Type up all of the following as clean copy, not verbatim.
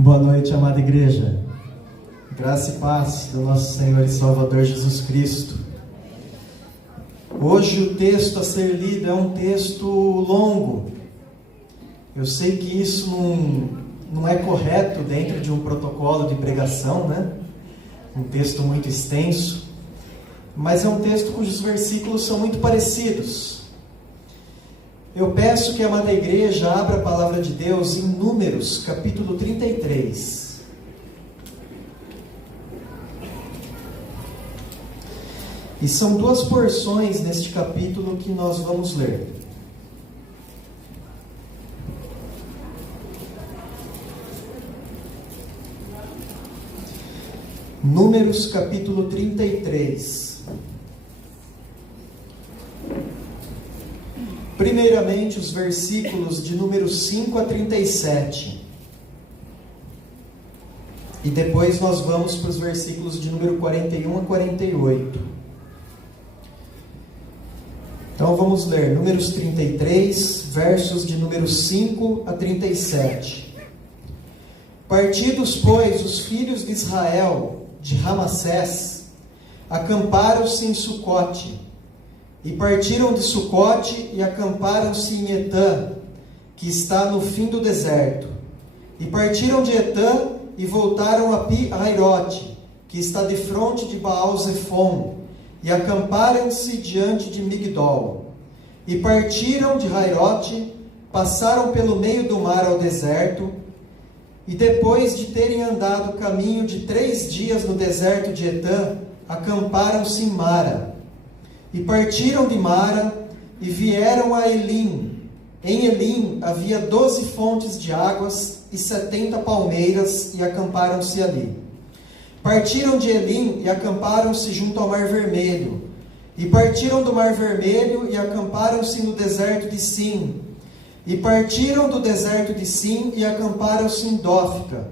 Boa noite, amada igreja. Graça e paz do nosso Senhor e Salvador Jesus Cristo. Hoje o texto a ser lido é um texto longo. Eu sei que isso não é correto dentro de um protocolo de pregação, né? Um texto muito extenso, mas é um texto cujos versículos são muito parecidos. Eu peço que a amada igreja abra a palavra de Deus em Números, capítulo 33. E são duas porções neste capítulo que nós vamos ler. Números, capítulo 33. Primeiramente, os versículos de número 5 a 37. E depois nós vamos para os versículos de número 41 a 48. Então vamos ler Números 33, versos de número 5 a 37. Partidos, pois, os filhos de Israel de Ramassés, acamparam-se em Sucote. E partiram de Sucote e acamparam-se em Etã, que está no fim do deserto. E partiram de Etã e voltaram a Pi-Hairote, que está defronte de Baal-Zefon, e acamparam-se diante de Migdol. E partiram de Hairote, passaram pelo meio do mar ao deserto, e depois de terem andado o caminho de 3 dias no deserto de Etã, acamparam-se em Mara. E partiram de Mara e vieram a Elim. Em Elim havia 12 fontes de águas e 70 palmeiras, e acamparam-se ali. Partiram de Elim e acamparam-se junto ao Mar Vermelho. E partiram do Mar Vermelho e acamparam-se no deserto de Sim. E partiram do deserto de Sim e acamparam-se em Dófica.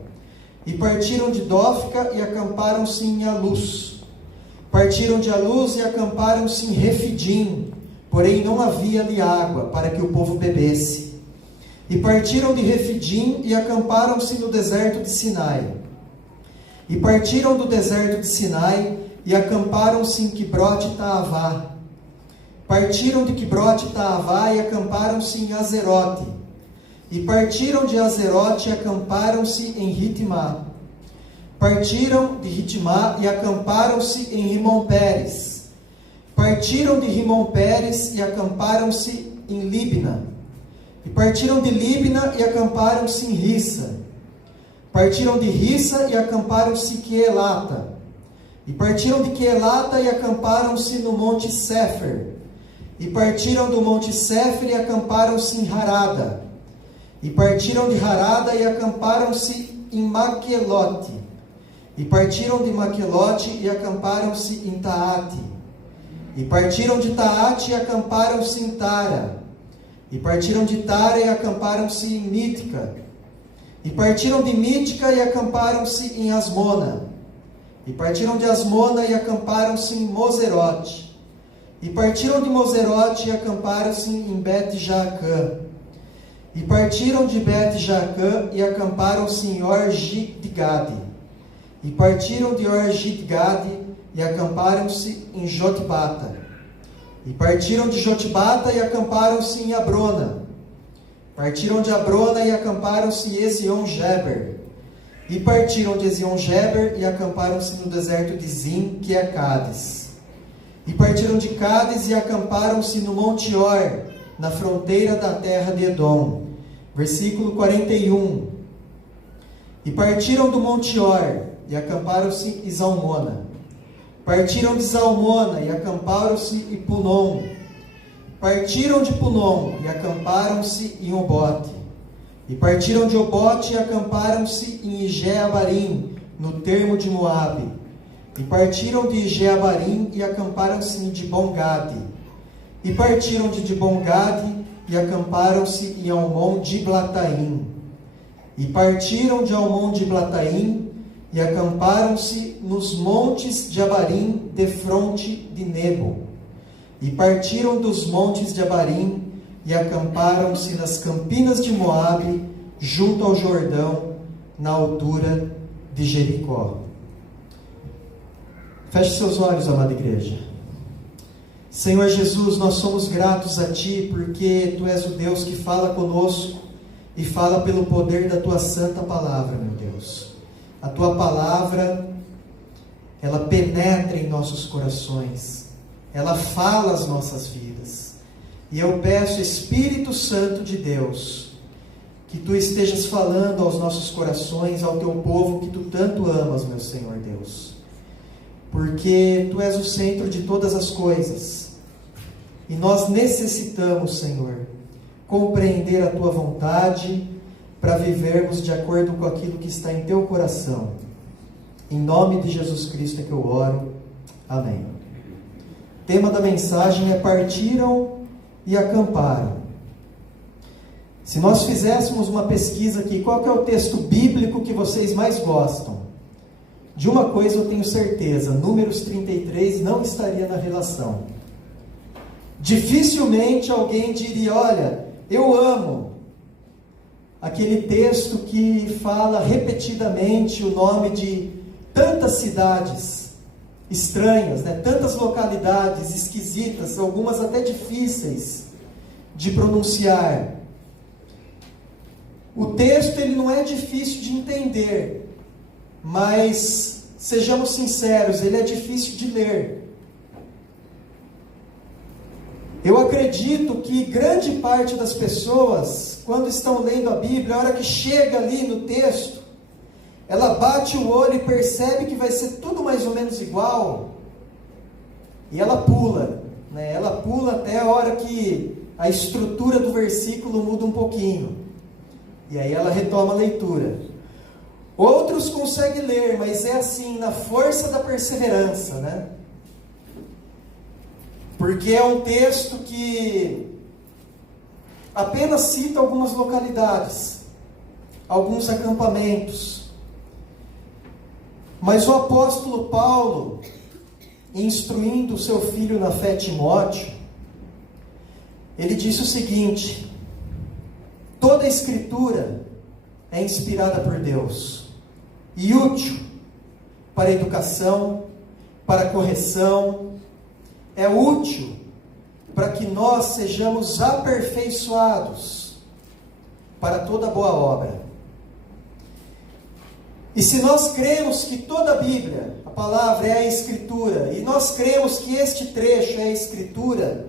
E partiram de Dófica e acamparam-se em Alus. Partiram de Alus e acamparam-se em Refidim, porém não havia ali água para que o povo bebesse. E partiram de Refidim e acamparam-se no deserto de Sinai. E partiram do deserto de Sinai e acamparam-se em Quibrote-Taavá. Partiram de Quibrote-Taavá e acamparam-se em Azerote. E partiram de Azerote e acamparam-se em Ritmá. Partiram de Ritmá e acamparam-se em Rimon-Pérez. Partiram de Rimon-Pérez e acamparam-se em Libna. E partiram de Libna e acamparam-se em Rissa. Partiram de Rissa e acamparam-se em Quelata. E partiram de Quelata e acamparam-se no Monte Sefer. E partiram do Monte Sefer e acamparam-se em Harada. E partiram de Harada e acamparam-se em Maquelote. E partiram de Maquelote e acamparam-se em Taate. E partiram de Taate e acamparam-se em Tara. E partiram de Tara e acamparam-se em Mítica. E partiram de Mítica e acamparam-se em Asmona. E partiram de Asmona e acamparam-se em Moserote. E partiram de Moserote e acamparam-se em Bet-Jaacã. E partiram de Bet-Jaacã e acamparam-se em Or-Gidgade. E partiram de Or-Gidgade e acamparam-se em Jotbata. E partiram de Jotbata e acamparam-se em Abrona. Partiram de Abrona e acamparam-se em Ezion-Geber. E partiram de Ezion-Geber e acamparam-se no deserto de Zim, que é Cádiz. E partiram de Cádiz e acamparam-se no Monte Or, na fronteira da terra de Edom. Versículo 41. E partiram do Monte Or e acamparam-se em Zalmona. Partiram de Zalmona e acamparam-se em Punon. Partiram de Punon e acamparam-se em Obote. E partiram de Obote e acamparam-se em Ijeabarim, no termo de Moabe. E partiram de Ijeabarim e acamparam-se em Dibongade. E partiram de Dibongade e acamparam-se em Almon-Diblataim. E partiram de Almon-Diblataim e acamparam-se nos montes de Abarim, defronte de Nebo. E partiram dos montes de Abarim e acamparam-se nas campinas de Moabe, junto ao Jordão, na altura de Jericó. Feche seus olhos, amada igreja. Senhor Jesus, nós somos gratos a Ti, porque Tu és o Deus que fala conosco e fala pelo poder da Tua santa palavra, meu Deus. A Tua palavra, ela penetra em nossos corações, ela fala as nossas vidas. E eu peço, Espírito Santo de Deus, que Tu estejas falando aos nossos corações, ao Teu povo que Tu tanto amas, meu Senhor Deus. Porque Tu és o centro de todas as coisas. E nós necessitamos, Senhor, compreender a Tua vontade para vivermos de acordo com aquilo que está em Teu coração. Em nome de Jesus Cristo é que eu oro. Amém. O tema da mensagem é: partiram e acamparam. Se nós fizéssemos uma pesquisa aqui, qual que é o texto bíblico que vocês mais gostam? De uma coisa eu tenho certeza: Números 33 não estaria na relação. Dificilmente alguém diria: olha, eu amo aquele texto que fala repetidamente o nome de tantas cidades estranhas, né? Tantas localidades esquisitas, algumas até difíceis de pronunciar. O texto ele não é difícil de entender, mas sejamos sinceros, ele é difícil de ler. Eu acredito que grande parte das pessoas, quando estão lendo a Bíblia, a hora que chega ali no texto, ela bate o olho e percebe que vai ser tudo mais ou menos igual, e ela pula, né? Ela pula até a hora que a estrutura do versículo muda um pouquinho, e aí ela retoma a leitura. Outros conseguem ler, mas é assim, na força da perseverança, né? Porque é um texto que apenas cita algumas localidades, alguns acampamentos. Mas o apóstolo Paulo, instruindo o seu filho na fé, Timóteo, ele disse o seguinte: toda a Escritura é inspirada por Deus e útil para a educação, para a correção, é útil para que nós sejamos aperfeiçoados para toda boa obra. E se nós cremos que toda a Bíblia, a palavra é a Escritura, e nós cremos que este trecho é a Escritura,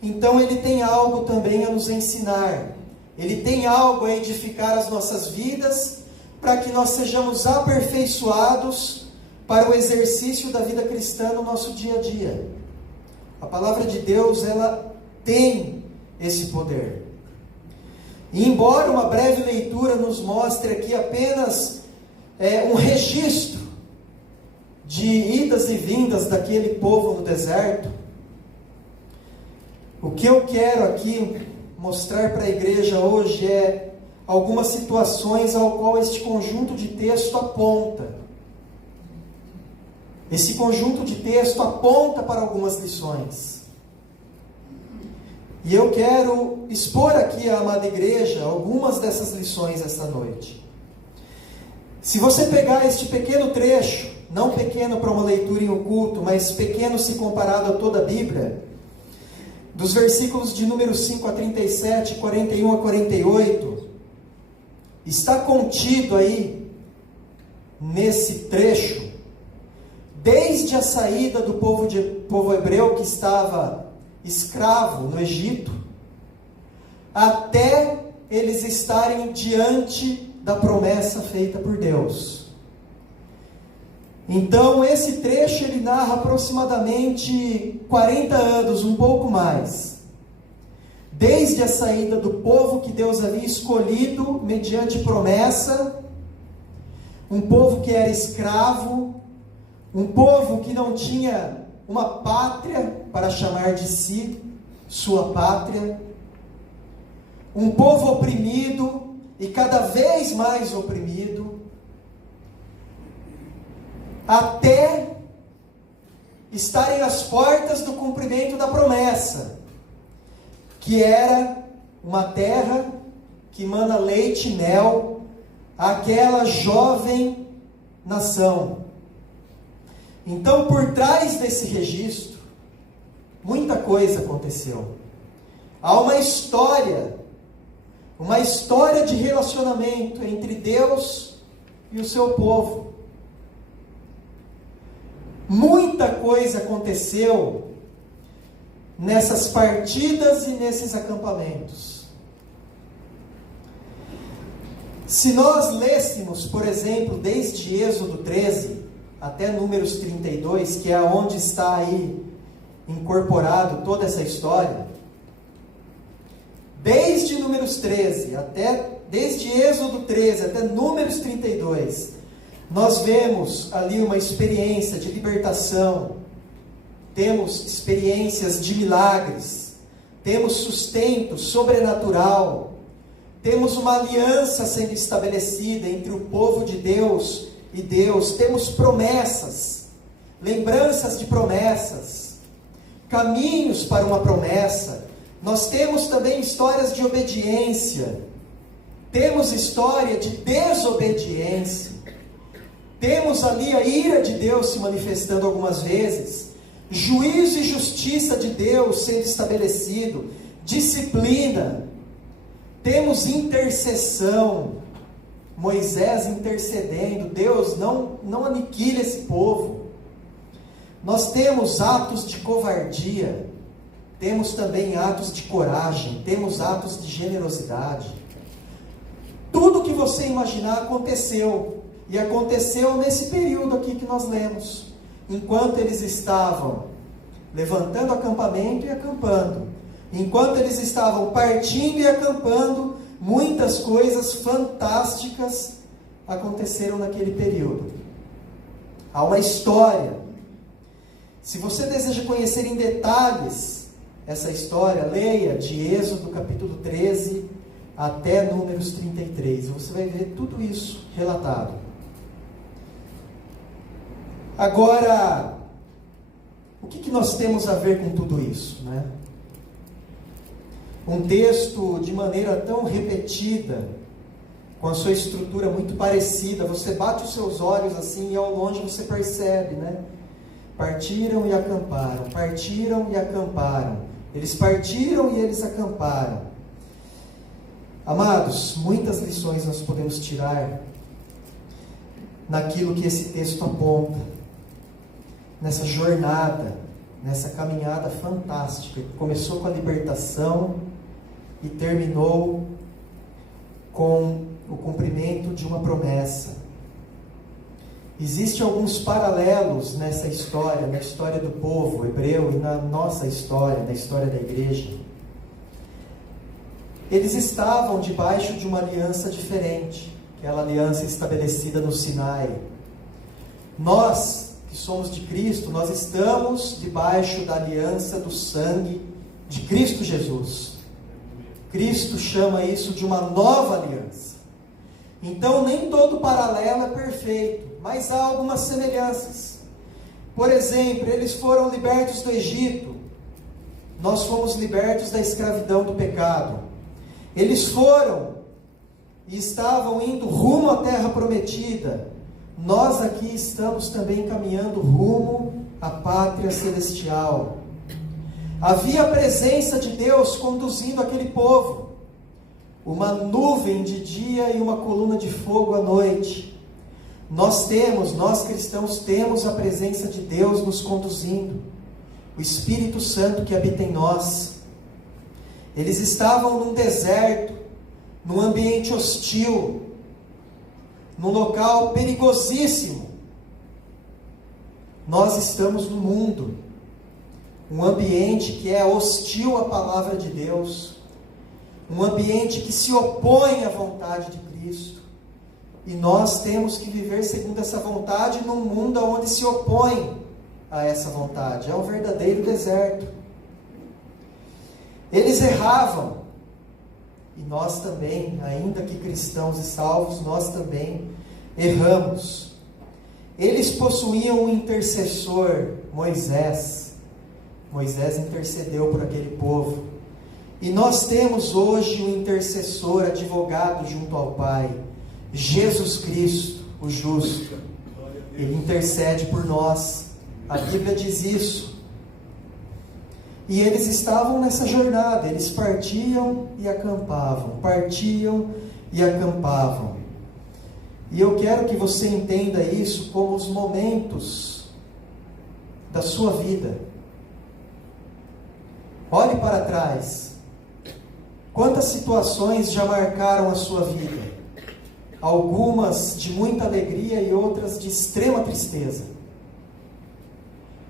então ele tem algo também a nos ensinar. Ele tem algo a edificar as nossas vidas, para que nós sejamos aperfeiçoados para o exercício da vida cristã no nosso dia a dia. A palavra de Deus, ela tem esse poder. E embora uma breve leitura nos mostre aqui apenas um registro de idas e vindas daquele povo no deserto, o que eu quero aqui mostrar para a igreja hoje é algumas situações ao qual este conjunto de texto aponta. Esse conjunto de texto aponta para algumas lições. E eu quero expor aqui à amada igreja algumas dessas lições esta noite. Se você pegar este pequeno trecho, não pequeno para uma leitura em um culto, mas pequeno se comparado a toda a Bíblia, dos versículos de número 5 a 37, 41 a 48, está contido aí, nesse trecho, desde a saída do povo hebreu que estava escravo no Egito, até eles estarem diante da promessa feita por Deus. Então esse trecho ele narra aproximadamente 40 anos, um pouco mais, desde a saída do povo que Deus havia escolhido mediante promessa, um povo que era escravo, um povo que não tinha uma pátria para chamar de si sua pátria, um povo oprimido e cada vez mais oprimido, até estarem às portas do cumprimento da promessa, que era uma terra que mana leite e mel, àquela jovem nação. Então, por trás desse registro, muita coisa aconteceu. Há uma história de relacionamento entre Deus e o seu povo. Muita coisa aconteceu nessas partidas e nesses acampamentos. Se nós lêssemos, por exemplo, desde Êxodo 13 até Números 32, que é onde está aí incorporado toda essa história, desde Êxodo 13 até Números 32, nós vemos ali uma experiência de libertação, temos experiências de milagres, temos sustento sobrenatural, temos uma aliança sendo estabelecida entre o povo de Deus e Deus, temos promessas, lembranças de promessas, caminhos para uma promessa. Nós temos também histórias de obediência, temos história de desobediência, temos ali a ira de Deus se manifestando algumas vezes, juízo e justiça de Deus sendo estabelecido, disciplina, temos intercessão, Moisés intercedendo, Deus não aniquile esse povo. Nós temos atos de covardia, temos também atos de coragem, temos atos de generosidade. Tudo que você imaginar aconteceu, e aconteceu nesse período aqui que nós lemos, enquanto eles estavam levantando acampamento e acampando, enquanto eles estavam partindo e acampando, muitas coisas fantásticas aconteceram naquele período. Há uma história. Se você deseja conhecer em detalhes essa história, leia de Êxodo capítulo 13 até Números 33. Você vai ver tudo isso relatado. Agora, o que nós temos a ver com tudo isso, né? Um texto de maneira tão repetida, com a sua estrutura muito parecida, você bate os seus olhos assim e ao longe você percebe, né? Partiram e acamparam, partiram e acamparam. Eles partiram e eles acamparam. Amados, muitas lições nós podemos tirar naquilo que esse texto aponta, nessa jornada, nessa caminhada fantástica, que começou com a libertação e terminou com o cumprimento de uma promessa. Existem alguns paralelos nessa história, na história do povo hebreu e na nossa história, na história da igreja. Eles estavam debaixo de uma aliança diferente, aquela aliança estabelecida no Sinai. Nós, que somos de Cristo, nós estamos debaixo da aliança do sangue de Cristo Jesus. Cristo chama isso de uma nova aliança. Então, nem todo paralelo é perfeito, mas há algumas semelhanças. Por exemplo, eles foram libertos do Egito, nós fomos libertos da escravidão do pecado. Eles foram e estavam indo rumo à terra prometida. Nós aqui estamos também caminhando rumo à pátria celestial. Havia a presença de Deus conduzindo aquele povo. Uma nuvem de dia e uma coluna de fogo à noite. Nós cristãos temos a presença de Deus nos conduzindo. O Espírito Santo que habita em nós. Eles estavam num deserto, num ambiente hostil, num local perigosíssimo. Nós estamos no mundo, um ambiente que é hostil à palavra de Deus, um ambiente que se opõe à vontade de Cristo, e nós temos que viver segundo essa vontade num mundo onde se opõe a essa vontade. É um verdadeiro deserto. Eles erravam, e nós também, ainda que cristãos e salvos, nós também erramos. Eles possuíam um intercessor, Moisés. Moisés intercedeu por aquele povo. E nós temos hoje um intercessor, advogado junto ao Pai, Jesus Cristo, o justo, Ele intercede por nós. A Bíblia diz isso. E eles estavam nessa jornada, eles partiam e acampavam, partiam e acampavam. E eu quero que você entenda isso como os momentos da sua vida. Olhe para trás. Quantas situações já marcaram a sua vida? Algumas de muita alegria e outras de extrema tristeza.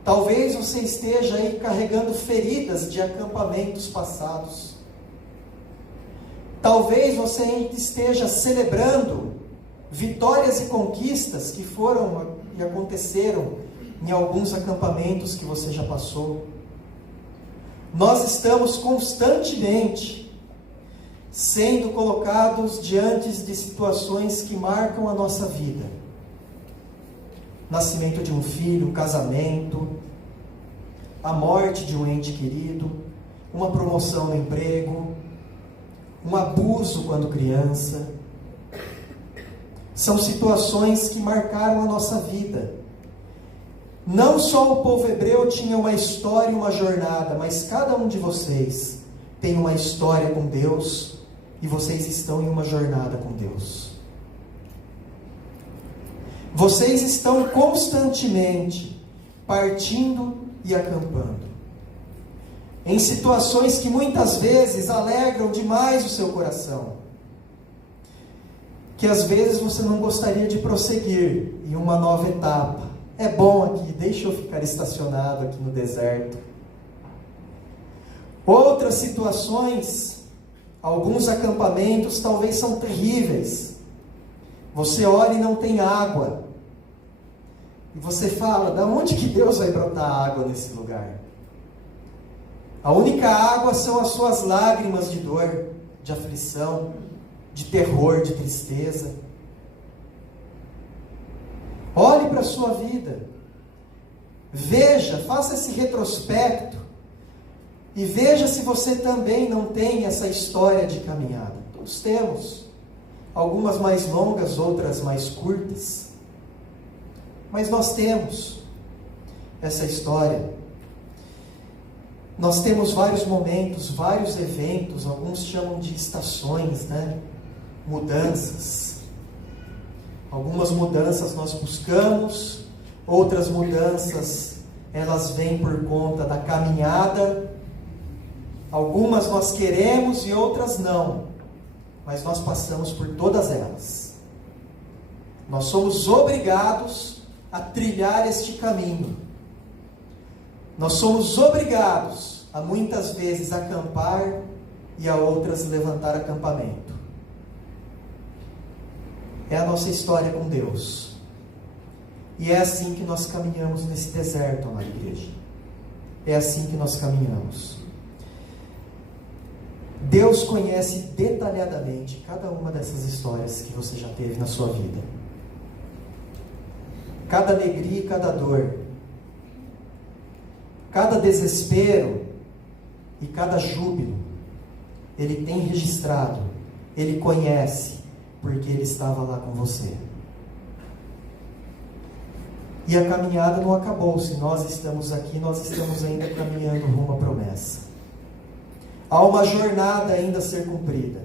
Talvez você esteja aí carregando feridas de acampamentos passados. Talvez você ainda esteja celebrando vitórias e conquistas que foram e aconteceram em alguns acampamentos que você já passou. Nós estamos constantemente sendo colocados diante de situações que marcam a nossa vida. Nascimento de um filho, um casamento, a morte de um ente querido, uma promoção no emprego, um abuso quando criança. São situações que marcaram a nossa vida. Não só o povo hebreu tinha uma história e uma jornada, mas cada um de vocês tem uma história com Deus e vocês estão em uma jornada com Deus. Vocês estão constantemente partindo e acampando. Em situações que muitas vezes alegram demais o seu coração. Que às vezes você não gostaria de prosseguir em uma nova etapa. É bom aqui, deixa eu ficar estacionado aqui no deserto. Outras situações, alguns acampamentos talvez são terríveis. Você olha e não tem água. E você fala, da onde que Deus vai brotar água nesse lugar? A única água são as suas lágrimas de dor, de aflição, de terror, de tristeza. Olhe para a sua vida. Veja, faça esse retrospecto. E veja se você também não tem essa história de caminhada. Todos temos. Algumas mais longas, outras mais curtas. Mas nós temos essa história. Nós temos vários momentos, vários eventos, alguns chamam de estações, né? Mudanças. Algumas mudanças nós buscamos, outras mudanças elas vêm por conta da caminhada. Algumas nós queremos e outras não, mas nós passamos por todas elas. Nós somos obrigados a trilhar este caminho. Nós somos obrigados a muitas vezes acampar e a outras levantar acampamento. É a nossa história com Deus. E é assim que nós caminhamos nesse deserto, amada igreja. É assim que nós caminhamos. Deus conhece detalhadamente cada uma dessas histórias que você já teve na sua vida. Cada alegria e cada dor. Cada desespero e cada júbilo. Ele tem registrado. Ele conhece. Porque Ele estava lá com você. E a caminhada não acabou. Se nós estamos aqui, nós estamos ainda caminhando rumo à promessa. Há uma jornada ainda a ser cumprida.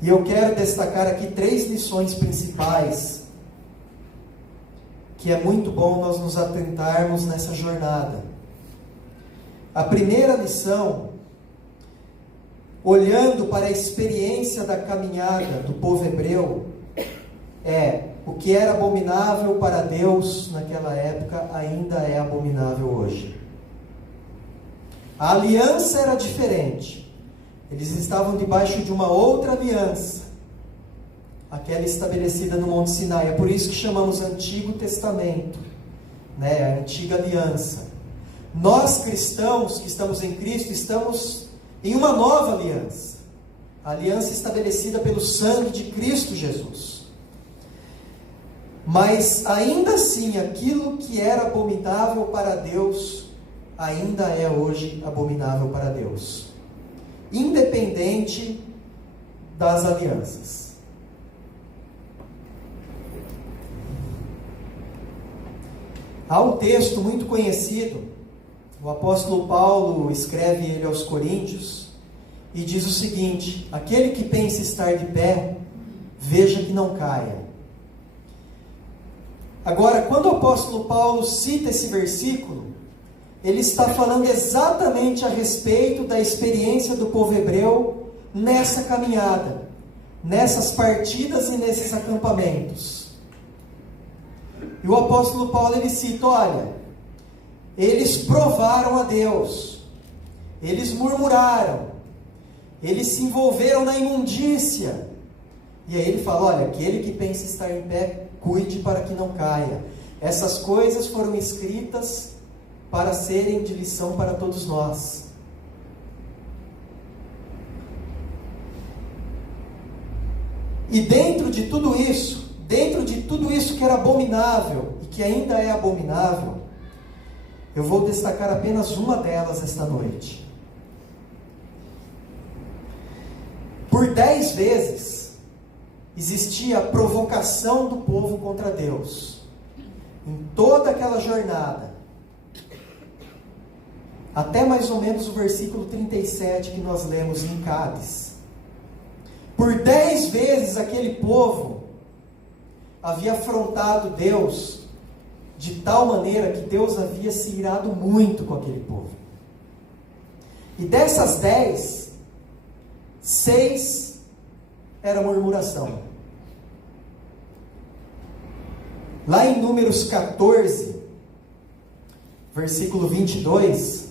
E eu quero destacar aqui 3 lições principais, que é muito bom nós nos atentarmos nessa jornada. A primeira lição, olhando para a experiência da caminhada do povo hebreu, é: o que era abominável para Deus naquela época ainda é abominável hoje. A aliança era diferente. Eles estavam debaixo de uma outra aliança, aquela estabelecida no Monte Sinai. É por isso que chamamos Antigo Testamento, né? A antiga aliança. Nós cristãos que estamos em Cristo, estamos em uma nova aliança. A aliança estabelecida pelo sangue de Cristo Jesus. Mas ainda assim, aquilo que era abominável para Deus, ainda é hoje abominável para Deus. Independente das alianças. Há um texto muito conhecido, o apóstolo Paulo escreve ele aos Coríntios, e diz o seguinte: aquele que pensa estar de pé, veja que não caia. Agora, quando o apóstolo Paulo cita esse versículo, ele está falando exatamente a respeito da experiência do povo hebreu nessa caminhada, nessas partidas e nesses acampamentos. E o apóstolo Paulo, ele cita, olha, eles provaram a Deus, eles murmuraram, eles se envolveram na imundícia. E aí ele fala, olha, aquele que pensa estar em pé, cuide para que não caia. Essas coisas foram escritas para serem de lição para todos nós. E dentro de tudo isso que era abominável e que ainda é abominável, eu vou destacar apenas uma delas esta noite. Por 10 vezes existia a provocação do povo contra Deus. Em toda aquela jornada, até mais ou menos o versículo 37 que nós lemos em Cádiz. Por 10 vezes aquele povo havia afrontado Deus de tal maneira que Deus havia se irado muito com aquele povo. E dessas 10, 6 era murmuração. Lá em Números 14, versículo 22,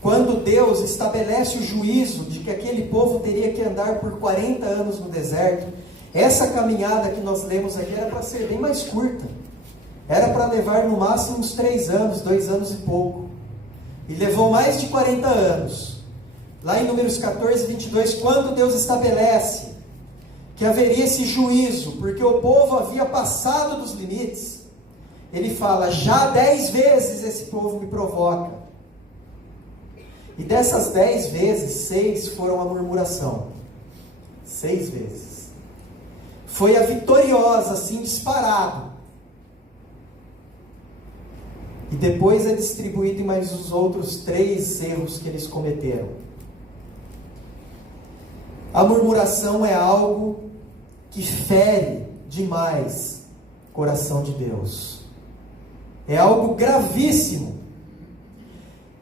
quando Deus estabelece o juízo de que aquele povo teria que andar por 40 anos no deserto, essa caminhada que nós lemos aqui era para ser bem mais curta. Era para levar no máximo uns 3 anos, 2 anos e pouco. E levou mais de 40 anos. Lá em Números 14, 22, quando Deus estabelece que haveria esse juízo, porque o povo havia passado dos limites, ele fala, já 10 vezes esse povo me provoca. E dessas 10 vezes, 6 foram a murmuração. 6 vezes. Foi a vitoriosa, assim, disparado. E depois é distribuído em mais os outros 3 erros que eles cometeram. A murmuração é algo que fere demais o coração de Deus. É algo gravíssimo.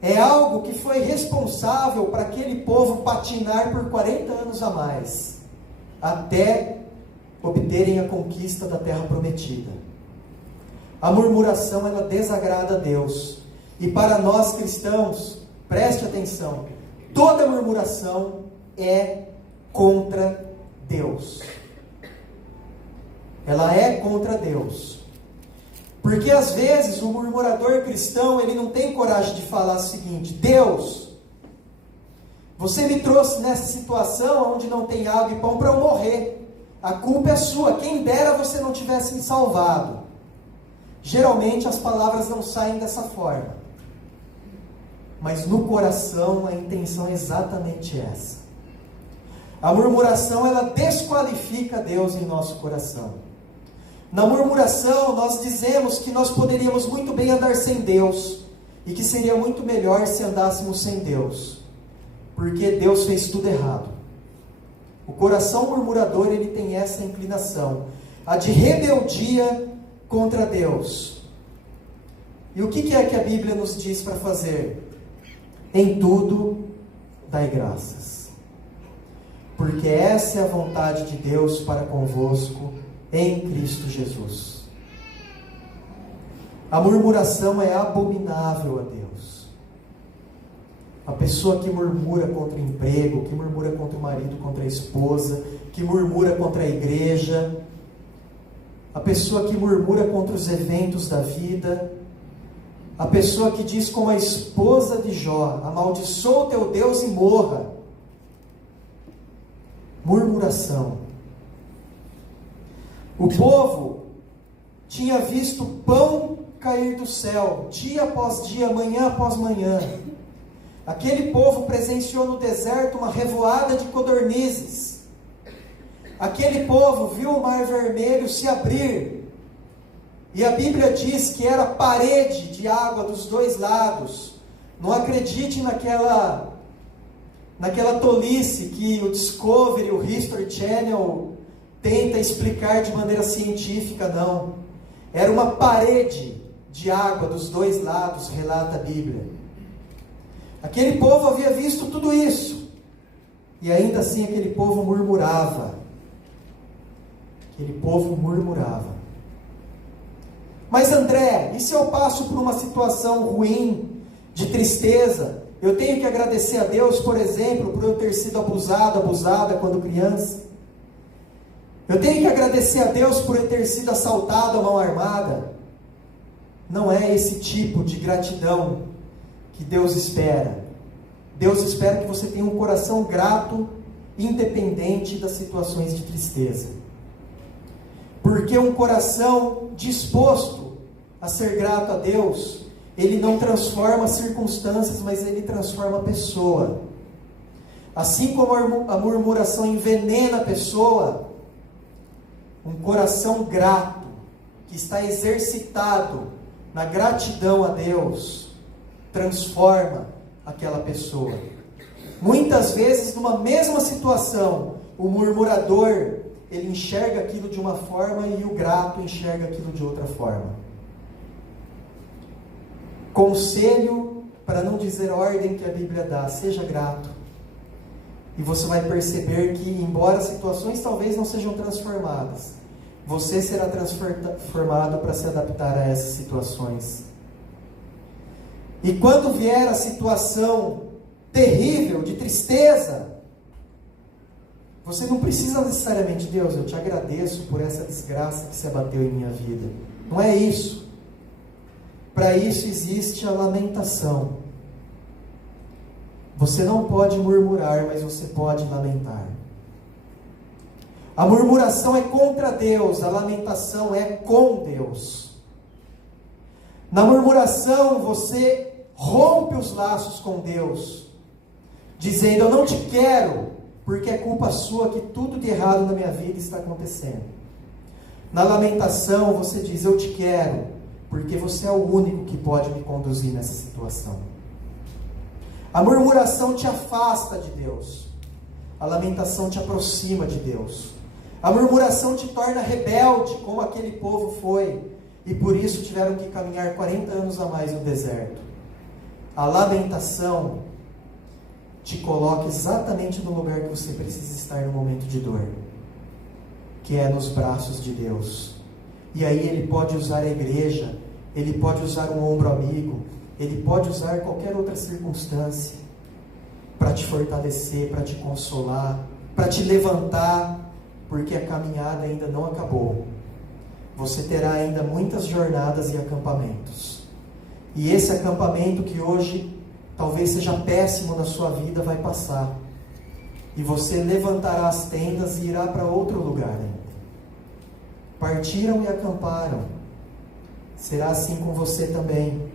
É algo que foi responsável para aquele povo patinar por 40 anos a mais, até obterem a conquista da terra prometida. A murmuração, ela desagrada a Deus. E para nós cristãos, preste atenção, toda murmuração é contra Deus. Ela é contra Deus. Porque às vezes o murmurador cristão, ele não tem coragem de falar o seguinte: Deus, você me trouxe nessa situação onde não tem água e pão para eu morrer. A culpa é sua, quem dera você não tivesse me salvado. Geralmente as palavras não saem dessa forma. Mas no coração a intenção é exatamente essa. A murmuração, ela desqualifica Deus em nosso coração. Na murmuração, nós dizemos que nós poderíamos muito bem andar sem Deus, e que seria muito melhor se andássemos sem Deus, porque Deus fez tudo errado. O coração murmurador, ele tem essa inclinação, a de rebeldia contra Deus. E o que é que a Bíblia nos diz para fazer? Em tudo, dai graças, porque essa é a vontade de Deus para convosco, em Cristo Jesus. A murmuração é abominável a Deus. A pessoa que murmura contra o emprego, que murmura contra o marido, contra a esposa, que murmura contra a igreja, a pessoa que murmura contra os eventos da vida, a pessoa que diz como a esposa de Jó: amaldiçoa o teu Deus e morra. Murmuração. O povo tinha visto pão cair do céu, dia após dia, manhã após manhã. Aquele povo presenciou no deserto uma revoada de E a Bíblia diz que era parede de água dos dois lados. Não acredite naquela tolice que o Discovery, o History Channel tenta explicar de maneira científica, não. Era uma parede de água dos dois lados, relata a Bíblia. Aquele povo havia visto tudo isso. E ainda assim aquele povo murmurava. Aquele povo murmurava. Mas André, e se eu passo por uma situação ruim, de tristeza? Eu tenho que agradecer a Deus, por exemplo, por eu ter sido abusada quando criança. Eu tenho que agradecer a Deus por eu ter sido assaltado à mão armada. Não é esse tipo de gratidão que Deus espera. Deus espera que você tenha um coração grato, independente das situações de tristeza. Porque um coração disposto a ser grato a Deus, ele não transforma circunstâncias, mas ele transforma a pessoa. Assim como a murmuração envenena a pessoa, um coração grato, que está exercitado na gratidão a Deus, transforma aquela pessoa. Muitas vezes, numa mesma situação, o murmurador, ele enxerga aquilo de uma forma e o grato enxerga aquilo de outra forma. Conselho, para não dizer ordem que a Bíblia dá, seja grato. E você vai perceber que, embora situações talvez não sejam transformadas, você será transformado para se adaptar a essas situações. E quando vier a situação terrível, de tristeza, você não precisa necessariamente, Deus, eu te agradeço por essa desgraça que se abateu em minha vida. Não é isso. Para isso existe a lamentação. Você não pode murmurar, mas você pode lamentar. A murmuração é contra Deus, a lamentação é com Deus. Na murmuração você rompe os laços com Deus, dizendo, eu não te quero, porque é culpa sua que tudo de errado na minha vida está acontecendo. Na lamentação você diz, eu te quero, porque você é o único que pode me conduzir nessa situação. A murmuração te afasta de Deus. A lamentação te aproxima de Deus. A murmuração te torna rebelde, como aquele povo foi, e por isso tiveram que caminhar 40 anos a mais no deserto. A lamentação te coloca exatamente no lugar que você precisa estar no momento de dor, que é nos braços de Deus. E aí Ele pode usar a igreja, Ele pode usar um ombro amigo, Ele pode usar qualquer outra circunstância para te fortalecer, para te consolar, para te levantar, porque a caminhada ainda não acabou. Você terá ainda muitas jornadas e acampamentos. E esse acampamento que hoje talvez seja péssimo na sua vida vai passar. E você levantará as tendas e irá para outro lugar ainda. Partiram e acamparam. Será assim com você também.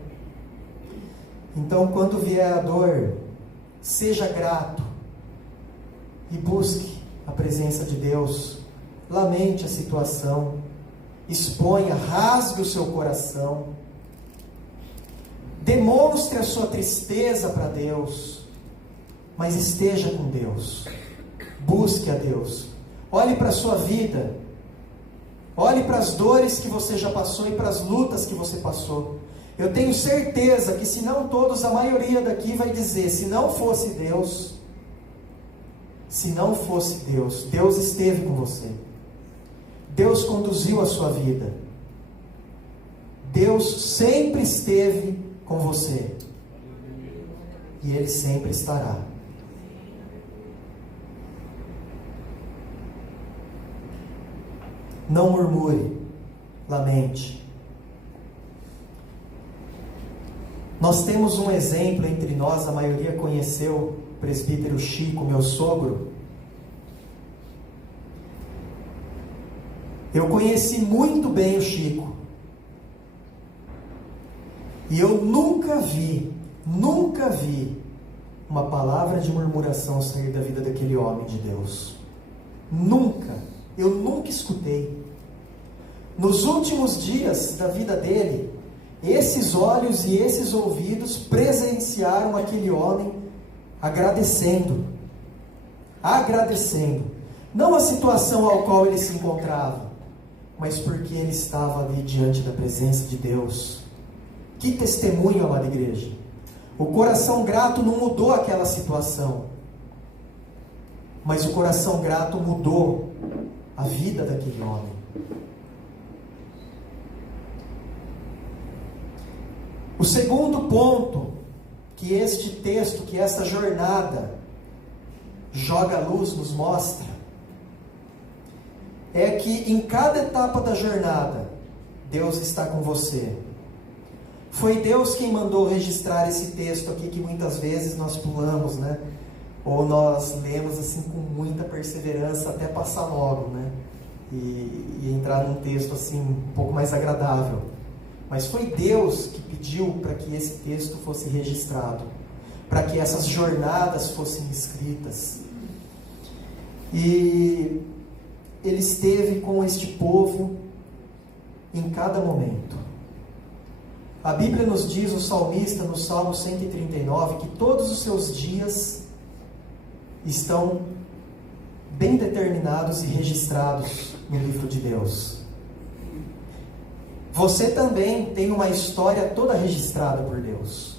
Então, quando vier a dor, seja grato e busque a presença de Deus. Lamente a situação, exponha, rasgue o seu coração, demonstre a sua tristeza para Deus, mas esteja com Deus, busque a Deus, olhe para a sua vida, olhe para as dores que você já passou e para as lutas que você passou. Eu tenho certeza que, se não todos, a maioria daqui vai dizer, se não fosse Deus, Deus esteve com você. Deus conduziu a sua vida. Deus sempre esteve com você. E Ele sempre estará. Não murmure, lamente. Nós temos um exemplo entre nós, a maioria conheceu, o presbítero Chico, meu sogro. Eu conheci muito bem o Chico. E eu nunca vi uma palavra de murmuração sair da vida daquele homem de Deus. Nunca. Eu nunca escutei. nos últimos dias da vida dele, esses olhos e esses ouvidos presenciaram aquele homem agradecendo. Não a situação ao qual ele se encontrava, mas porque ele estava ali diante da presença de Deus. Que testemunho, amada igreja! O coração grato não mudou aquela situação, mas o coração grato mudou a vida daquele homem. O segundo ponto que este texto, que esta jornada joga a luz, nos mostra, é que em cada etapa da jornada, Deus está com você. Foi Deus quem mandou registrar esse texto aqui, que muitas vezes nós pulamos, né? Ou nós lemos assim com muita perseverança até passar logo, né? E entrar num texto assim um pouco mais agradável. Mas foi Deus que pediu para que esse texto fosse registrado, para que essas jornadas fossem escritas. E Ele esteve com este povo em cada momento. A Bíblia nos diz, o salmista, no Salmo 139, que todos os seus dias estão bem determinados e registrados no livro de Deus. Você também tem uma história toda registrada por Deus.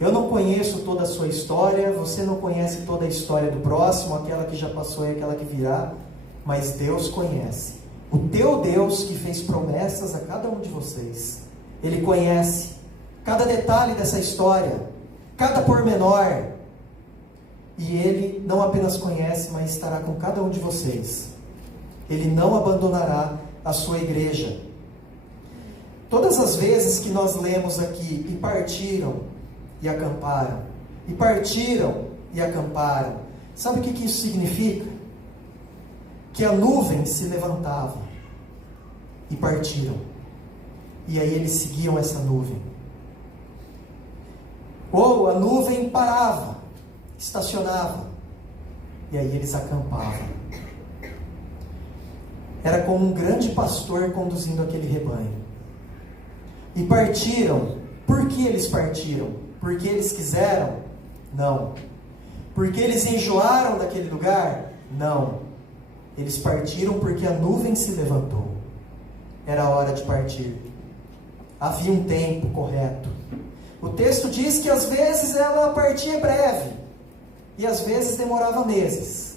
Eu não conheço toda a sua história, você não conhece toda a história do próximo, aquela que já passou e aquela que virá, mas Deus conhece. O teu Deus que fez promessas a cada um de vocês, Ele conhece cada detalhe dessa história, cada pormenor, e Ele não apenas conhece, mas estará com cada um de vocês. Ele não abandonará a sua igreja. Todas as vezes que nós lemos aqui, e partiram e acamparam, e partiram e acamparam, sabe o que isso significa? Que a nuvem se levantava, e partiram, e aí eles seguiam essa nuvem. Ou a nuvem parava, estacionava, e aí eles acampavam. Era como um grande pastor conduzindo aquele rebanho. E partiram. Por que eles partiram? Porque eles quiseram? Não. Porque eles enjoaram daquele lugar? Não. Eles partiram porque a nuvem se levantou. Era a hora de partir. Havia um tempo correto. O texto diz que às vezes ela partia breve, e às vezes demorava meses.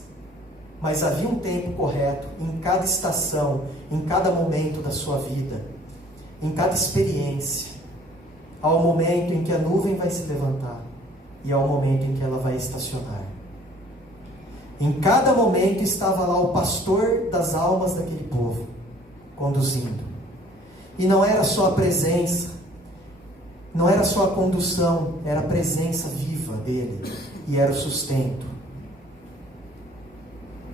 Mas havia um tempo correto em cada estação, em cada momento da sua vida, em cada experiência. Há um momento em que a nuvem vai se levantar e há um momento em que ela vai estacionar. Em cada momento estava lá o pastor das almas daquele povo, conduzindo. E não era só a presença, não era só a condução, era a presença viva dele e era o sustento.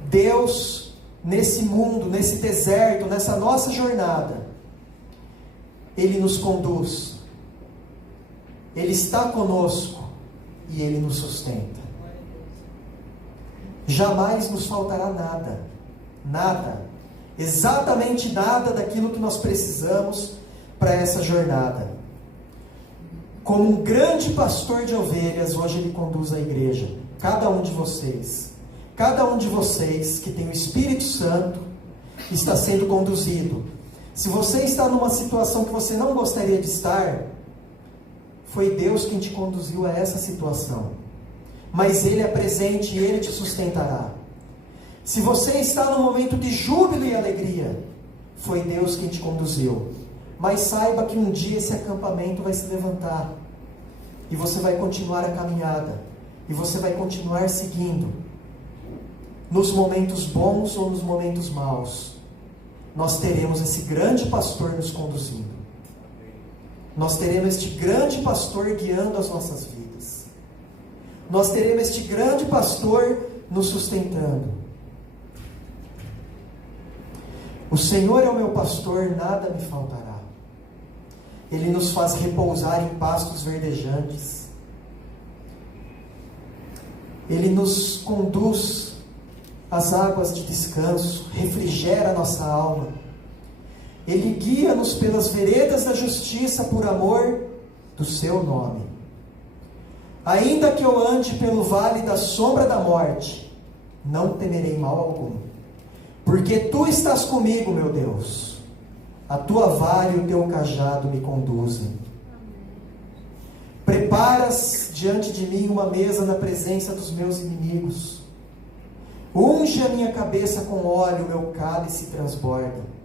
Deus, nesse mundo, nesse deserto, nessa nossa jornada, Ele nos conduz, Ele está conosco e Ele nos sustenta. Jamais nos faltará nada, nada, exatamente nada daquilo que nós precisamos para essa jornada. Como um grande pastor de ovelhas, hoje Ele conduz a igreja, cada um de vocês. Cada um de vocês que tem o Espírito Santo está sendo conduzido. Se você está numa situação que você não gostaria de estar, foi Deus quem te conduziu a essa situação. Mas Ele é presente e Ele te sustentará. Se você está num momento de júbilo e alegria, foi Deus quem te conduziu. Mas saiba que um dia esse acampamento vai se levantar. E você vai continuar a caminhada. E você vai continuar seguindo. Nos momentos bons ou nos momentos maus, nós teremos esse grande pastor nos conduzindo. Nós teremos este grande pastor guiando as nossas vidas. Nós teremos este grande pastor nos sustentando. O Senhor é o meu pastor, nada me faltará. Ele nos faz repousar em pastos verdejantes. Ele nos conduz às águas de descanso, refrigera a nossa alma. Ele guia-nos pelas veredas da justiça por amor do seu nome. Ainda que eu ande pelo vale da sombra da morte, não temerei mal algum, porque tu estás comigo, meu Deus. A tua vara e o teu cajado me conduzem. Preparas diante de mim uma mesa na presença dos meus inimigos. Unge a minha cabeça com óleo, o meu cálice transborda.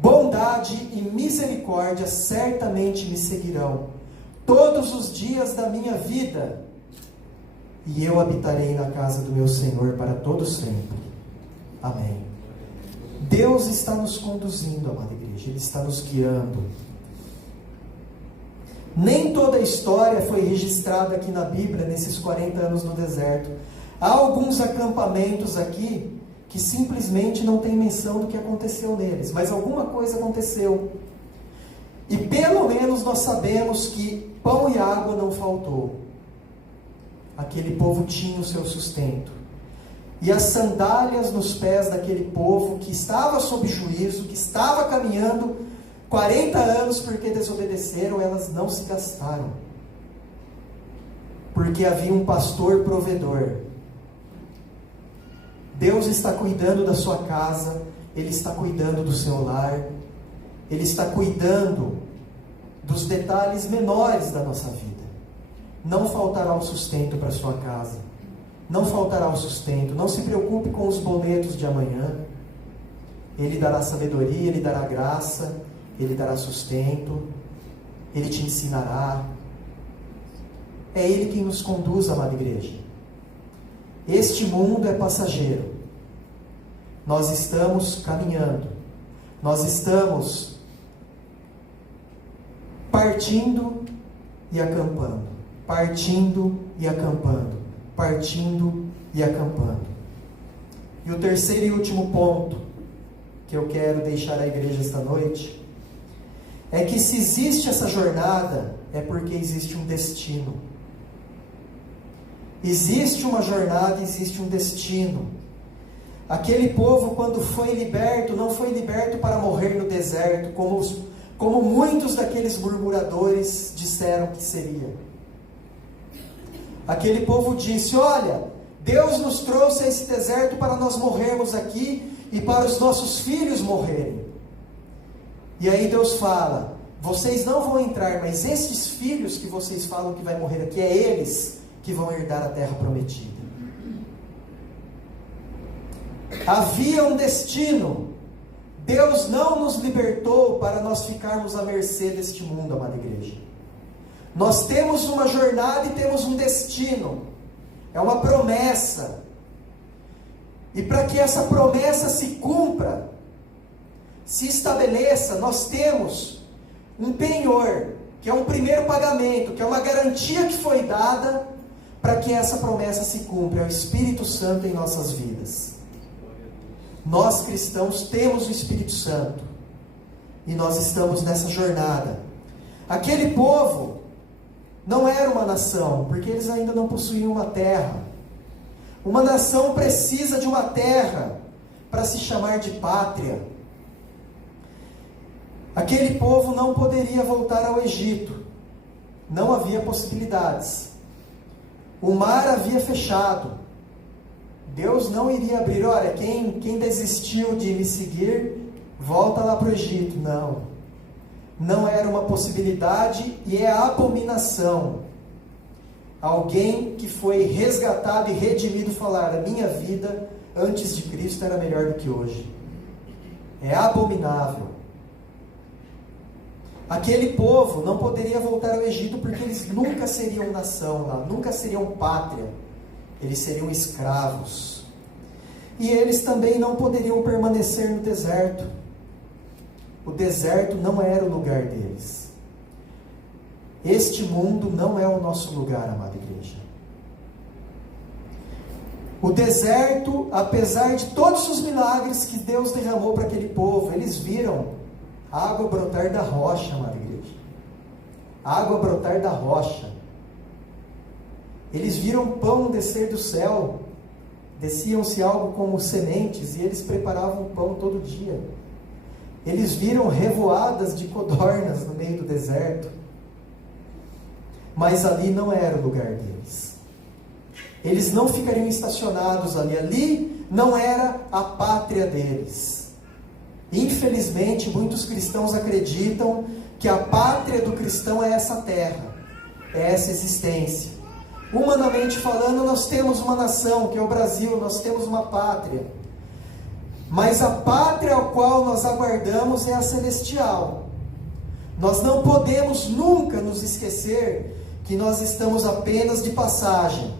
Bondade e misericórdia certamente me seguirão todos os dias da minha vida, e eu habitarei na casa do meu Senhor para todo sempre. Amém. Deus está nos conduzindo, amada igreja, Ele está nos guiando. Nem toda a história foi registrada aqui na Bíblia, nesses 40 anos no deserto. Há alguns acampamentos aqui que simplesmente não tem menção do que aconteceu neles, mas alguma coisa aconteceu. E pelo menos nós sabemos que pão e água não faltou. Aquele povo tinha o seu sustento. E as sandálias nos pés daquele povo que estava sob juízo, que estava caminhando 40 anos porque desobedeceram, elas não se gastaram. Porque havia um pastor provedor. Deus está cuidando da sua casa, Ele está cuidando do seu lar, Ele está cuidando dos detalhes menores da nossa vida. Não faltará o sustento para a sua casa, não faltará o sustento, não se preocupe com os boletos de amanhã. Ele dará sabedoria, Ele dará graça, Ele dará sustento, Ele te ensinará. É Ele quem nos conduz, amada igreja. Este mundo é passageiro. Nós estamos caminhando. Nós estamos partindo e acampando. Partindo e acampando. Partindo e acampando. E o terceiro e último ponto que eu quero deixar à igreja esta noite é que se existe essa jornada, é porque existe um destino. Existe uma jornada, existe um destino. Aquele povo, quando foi liberto, não foi liberto para morrer no deserto, como muitos daqueles murmuradores disseram que seria. Aquele povo disse: olha, Deus nos trouxe a esse deserto para nós morrermos aqui e para os nossos filhos morrerem. E aí Deus fala: vocês não vão entrar, mas esses filhos que vocês falam que vai morrer aqui, é eles que vão herdar a terra prometida. Havia um destino. Deus não nos libertou para nós ficarmos à mercê deste mundo, amada igreja. Nós temos uma jornada e temos um destino. É uma promessa. E para que essa promessa se cumpra, se estabeleça, nós temos um penhor, que é um primeiro pagamento, que é uma garantia que foi dada para que essa promessa se cumpra. É o Espírito Santo em nossas vidas. Nós cristãos temos o Espírito Santo e nós estamos nessa jornada. Aquele povo não era uma nação, porque eles ainda não possuíam uma terra. Uma nação precisa de uma terra para se chamar de pátria. Aquele povo não poderia voltar ao Egito. Não havia possibilidades. O mar havia fechado. Deus não iria abrir. Olha, quem desistiu de me seguir, volta lá para o Egito. Não. Não era uma possibilidade e é abominação. Alguém que foi resgatado e redimido falar: a minha vida antes de Cristo era melhor do que hoje. É abominável. Aquele povo não poderia voltar ao Egito porque eles nunca seriam nação lá, nunca seriam pátria. Eles seriam escravos. E eles também não poderiam permanecer no deserto. O deserto não era o lugar deles. Este mundo não é o nosso lugar, amada igreja. O deserto, apesar de todos os milagres que Deus derramou para aquele povo, eles viram água brotar da rocha, amada igreja. Água brotar da rocha. Eles viram pão descer do céu. Desciam-se algo como sementes e eles preparavam pão todo dia. Eles viram revoadas de codornas no meio do deserto. Mas ali não era o lugar deles. Eles não ficariam estacionados ali. Ali não era a pátria deles. Infelizmente, muitos cristãos acreditam que a pátria do cristão é essa terra, é essa existência. Humanamente falando, nós temos uma nação, que é o Brasil, nós temos uma pátria. Mas a pátria ao qual nós aguardamos é a celestial. Nós não podemos nunca nos esquecer que nós estamos apenas de passagem.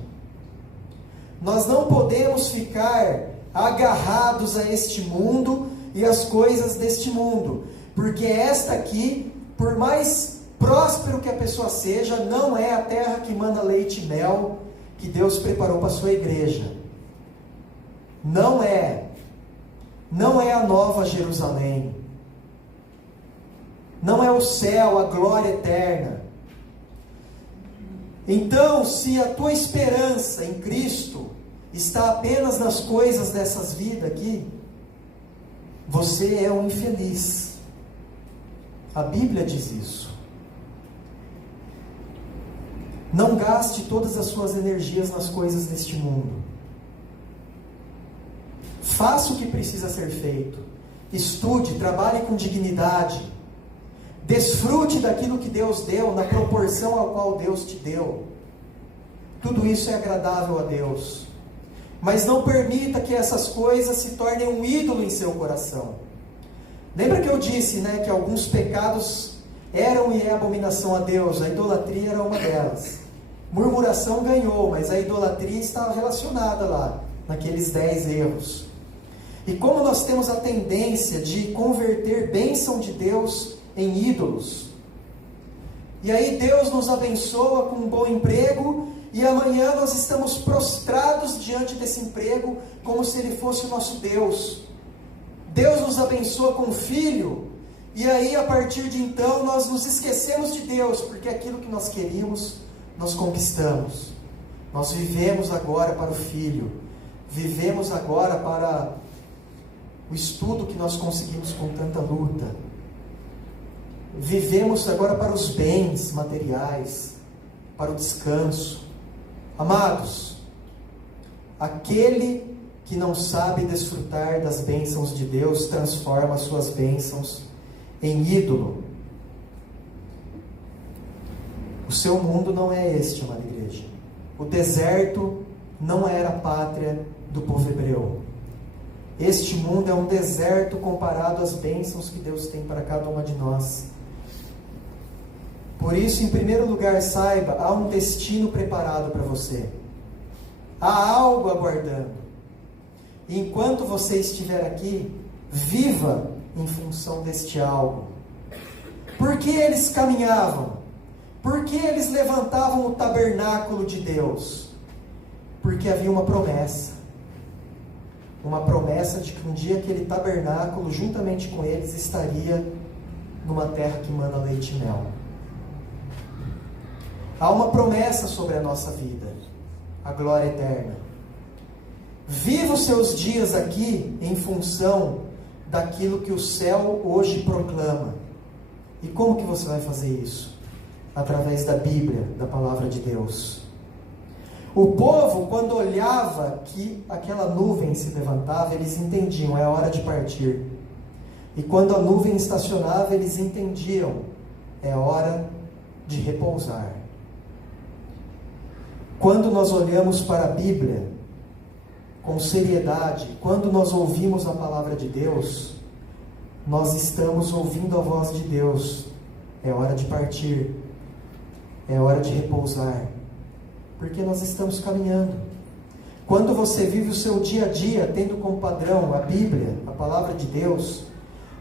Nós não podemos ficar agarrados a este mundo e as coisas deste mundo, porque esta aqui, por mais próspero que a pessoa seja, não é a terra que manda leite e mel que Deus preparou para a sua igreja. Não é a Nova Jerusalém, não é o céu, a glória eterna. Então, se a tua esperança em Cristo está apenas nas coisas dessas vidas aqui, você é um infeliz. A Bíblia diz isso. Não gaste todas as suas energias nas coisas deste mundo. Faça o que precisa ser feito. Estude, trabalhe com dignidade. Desfrute daquilo que Deus deu, na proporção ao qual Deus te deu. Tudo isso é agradável a Deus. Mas não permita que essas coisas se tornem um ídolo em seu coração. Lembra que eu disse, que alguns pecados eram e é abominação a Deus? A idolatria era uma delas. Murmuração ganhou, mas a idolatria estava relacionada lá, naqueles 10 erros. E como nós temos a tendência de converter bênção de Deus em ídolos, e aí Deus nos abençoa com um bom emprego, e amanhã nós estamos prostrados diante desse emprego, como se ele fosse o nosso Deus. Deus nos abençoa com um filho, e aí a partir de então nós nos esquecemos de Deus, porque aquilo que nós queríamos, nós conquistamos. Nós vivemos agora para o filho, vivemos agora para o estudo que nós conseguimos com tanta luta, vivemos agora para os bens materiais, para o descanso. Amados, aquele que não sabe desfrutar das bênçãos de Deus, transforma as suas bênçãos em ídolo. O seu mundo não é este, amada igreja. O deserto não era a pátria do povo hebreu. Este mundo é um deserto comparado às bênçãos que Deus tem para cada uma de nós. Por isso, em primeiro lugar, saiba, há um destino preparado para você. Há algo aguardando. E enquanto você estiver aqui, viva em função deste algo. Por que eles caminhavam? Por que eles levantavam o tabernáculo de Deus? Porque havia uma promessa. Uma promessa de que um dia aquele tabernáculo, juntamente com eles, estaria numa terra que manda leite e mel. Há uma promessa sobre a nossa vida, a glória eterna. Viva os seus dias aqui em função daquilo que o céu hoje proclama. E como que você vai fazer isso? Através da Bíblia, da palavra de Deus. O povo, quando olhava que aquela nuvem se levantava, eles entendiam, é hora de partir. E quando a nuvem estacionava, eles entendiam, é hora de repousar. Quando nós olhamos para a Bíblia com seriedade, quando nós ouvimos a palavra de Deus, nós estamos ouvindo a voz de Deus. É hora de partir, é hora de repousar, porque nós estamos caminhando. Quando você vive o seu dia a dia, tendo como padrão a Bíblia, a palavra de Deus,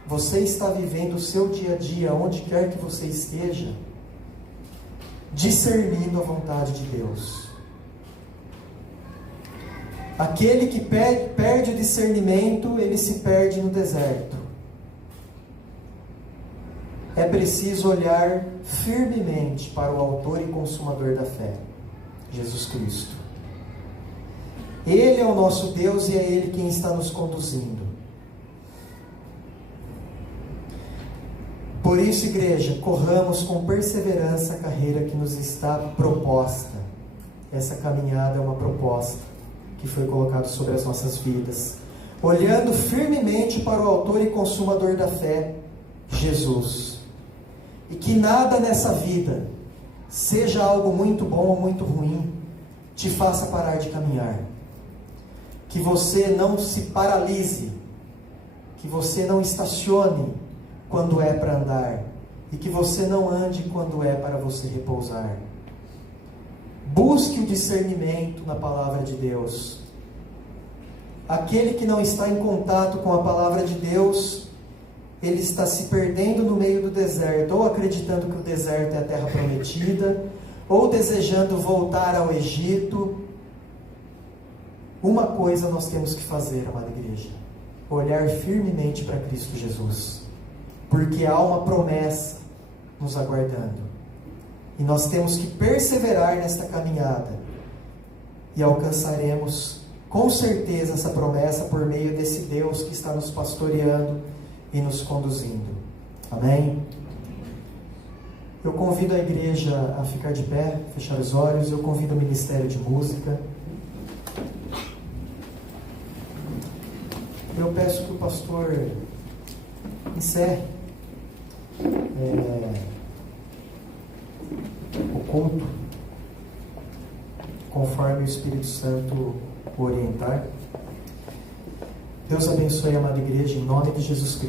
você está vivendo o seu dia a dia, onde quer que você esteja, discernindo a vontade de Deus. Aquele que perde o discernimento, ele se perde no deserto. É preciso olhar firmemente para o autor e consumador da fé, Jesus Cristo. Ele é o nosso Deus e é Ele quem está nos conduzindo. Por isso, igreja, corramos com perseverança a carreira que nos está proposta. Essa caminhada é uma proposta que foi colocada sobre as nossas vidas, olhando firmemente para o autor e consumador da fé, Jesus. E que nada nessa vida, seja algo muito bom ou muito ruim, te faça parar de caminhar. Que você não se paralise, que você não estacione quando é para andar, e que você não ande quando é para você repousar. Busque o discernimento na palavra de Deus. Aquele que não está em contato com a palavra de Deus, ele está se perdendo no meio do deserto, ou acreditando que o deserto é a terra prometida, ou desejando voltar ao Egito. Uma coisa nós temos que fazer, amada igreja: olhar firmemente para Cristo Jesus, porque há uma promessa nos aguardando, e nós temos que perseverar nesta caminhada, e alcançaremos com certeza essa promessa por meio desse Deus que está nos pastoreando e nos conduzindo. Amém? Eu convido a igreja a ficar de pé, fechar os olhos. Eu convido o Ministério de Música. Eu peço que o pastor encerre o culto conforme o Espírito Santo o orientar. Deus abençoe a amada igreja, em nome de Jesus Cristo.